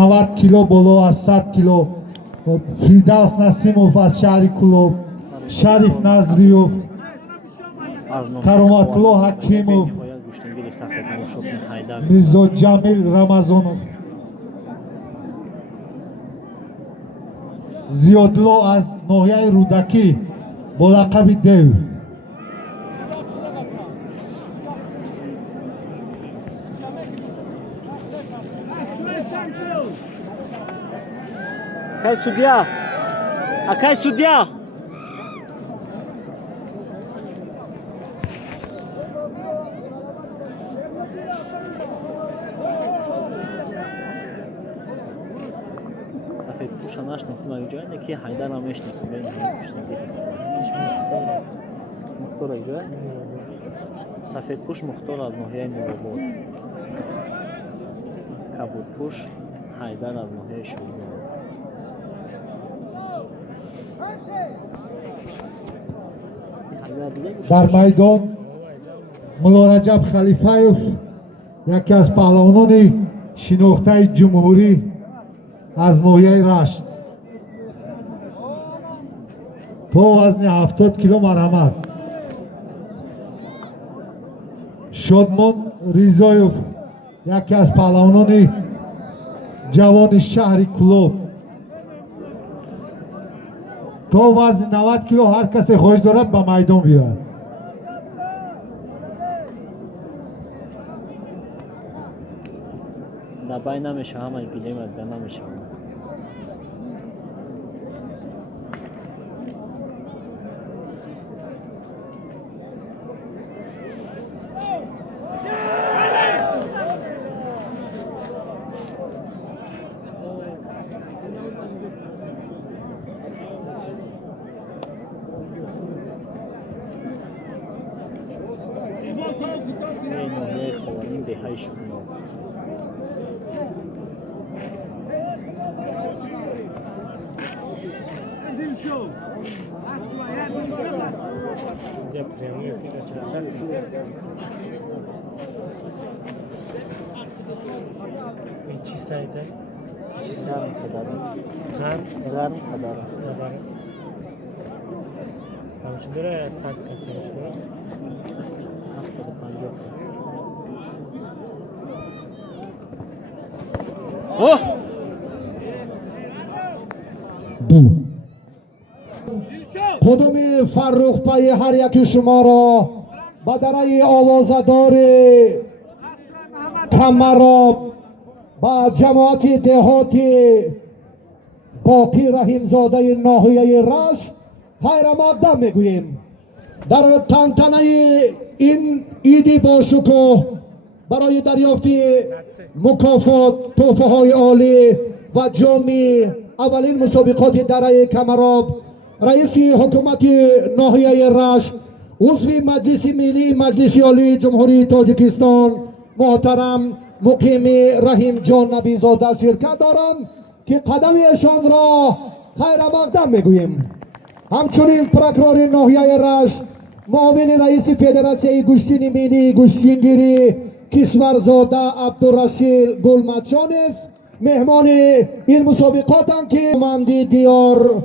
90 کیلو بالا از 100 کیلو فیردوس نسیمов از شهر کلوب، شریف نظریов، کرامتالله حکیمов، میرزا جمیل رمضانov، زیادالله از ناحیه رودکی با لقب دیو. Akay судья! Akay судья! Safed push نشناختم اینجا که حیدر هم میشناسم ببین مختار اینجا سفید پوش مختار از ناحیه نوآباد کبود پوش حیدر از ناحیه شوروان در میدان ملا رجب خلیفه‌یف یکی از پهلوانان شناخته جمهوری از ناحیه رشت با وزن 70 کیلو مرحمت. شادمان ریزایف یکی از پهلوانان جوان شهر کلوب تا وزن 90 کیلو هر کسی خواهش دارد به میدان بیاید. نبای نمیشه همه گلیم از بین نمیشه این ناحیه خوانین دهی شما چی سایده؟ چی سرم کدارم غرم کدارم همچه داره 100 کس نمیشه 750 کس اوه قدم فرخ پای هر یکی شما را با درای آوازدار کمراب با جماعت دهاتی باقی رحیم زاده ناحیه رشت خیر مقدم میگوییم. در تنتنه این عید با شکوه برای دریافت مکافات تحفه های عالی و جامی اولین مسابقات درای کمراب رئیس حکومت ناحیه رشت عضو مجلس ملی مجلس عالی جمهوری تاجیکستان محترم مقیم رحیم جان نبی زاده شرکت دارند که قدم ایشان را خیر مقدم میگوییم. همچنین پروکرور ناحیه رشت معاون رئیس فدراسیون گوشتین ملی گوشتینگیری کشورزاده عبدالرشید گلمچان است مهمان این مسابقات که مندی دیار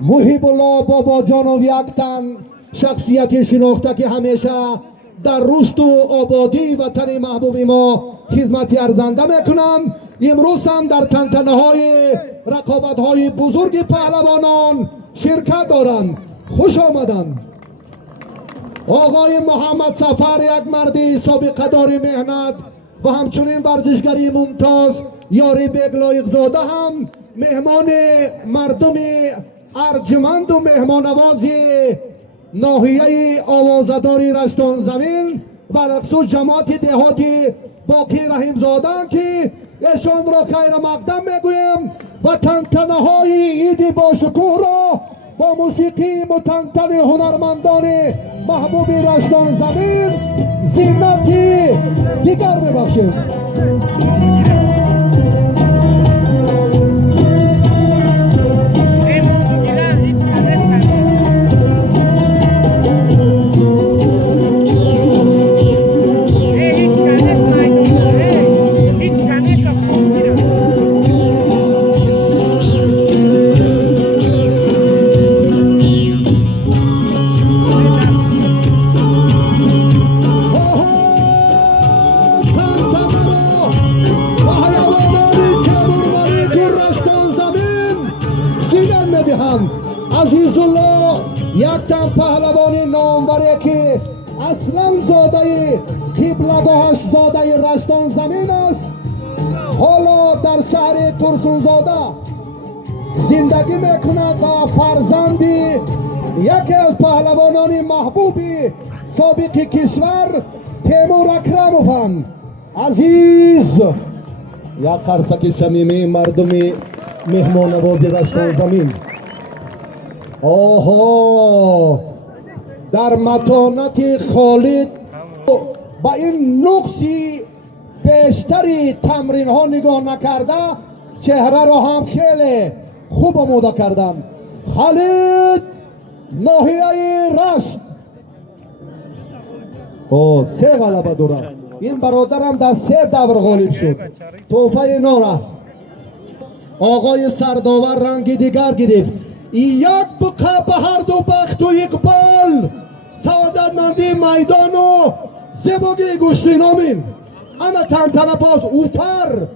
محب الله بابا جانو یک تن شخصیت شناخته که همیشه در رشد و آبادی وطن محبوب ما خدمت ارزنده میکنم. امروز هم در تنتنه های رقابت های بزرگ پهلوانان شرکت دارند. خوش آمدند. آقای محمد سفر یک مرد سابقه دار مهنت و همچنین ورزشگری ممتاز یاری بیگ لایق زاده هم مهمان مردم ارجمند و مهمان نوازی ناحیه آوازداری رشتان زمین و رقص جماعت دهاتی باقی رحیم زاده که ایشان را خیر مقدم میگویم و تنتنه های عید با شکوه را با موسیقی متنتن هنرمندان محبوب رشتان زمین زینتی دیگر ببخشیم. اصلا زاده قبلگاهش زاده رشتان زمین است. حالا در شهر ترسونزاده زندگی میکند و فرزندی یکی از پهلوانان محبوبی سابق کشور تیمور اکرموف عزیز یک قرصک صمیمی مردمی مهمان نوازی رشتان زمین. آها در متانت خالد با این نقصی بیشتری تمرین ها نگاه نکرده چهره را هم خیلی خوب آماده کردن. خالد ناحیه رشت سه غلبه داره. این برادرم در سه دور غالب شد. توفه نورا آقای سرداور رنگ دیگر گرفت. یک بقا به هر دو بخت و اقبال سعادتمندی میدان و زیبایی گوشتی نامین انا تن پاس اوفر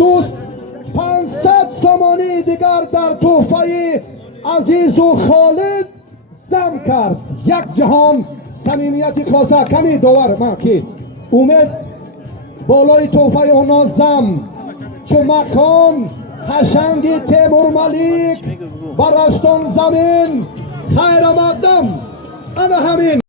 دوست 500 سامانی دیگر در تحفه عزیز و خالد زم کرد. یک جهان صمیمیت خاصه کمی داور ما که امید بالای تحفه اونا زم چمک خان قشنگی تیمور ملیک و رشتان زمین خیر مقدم انا همین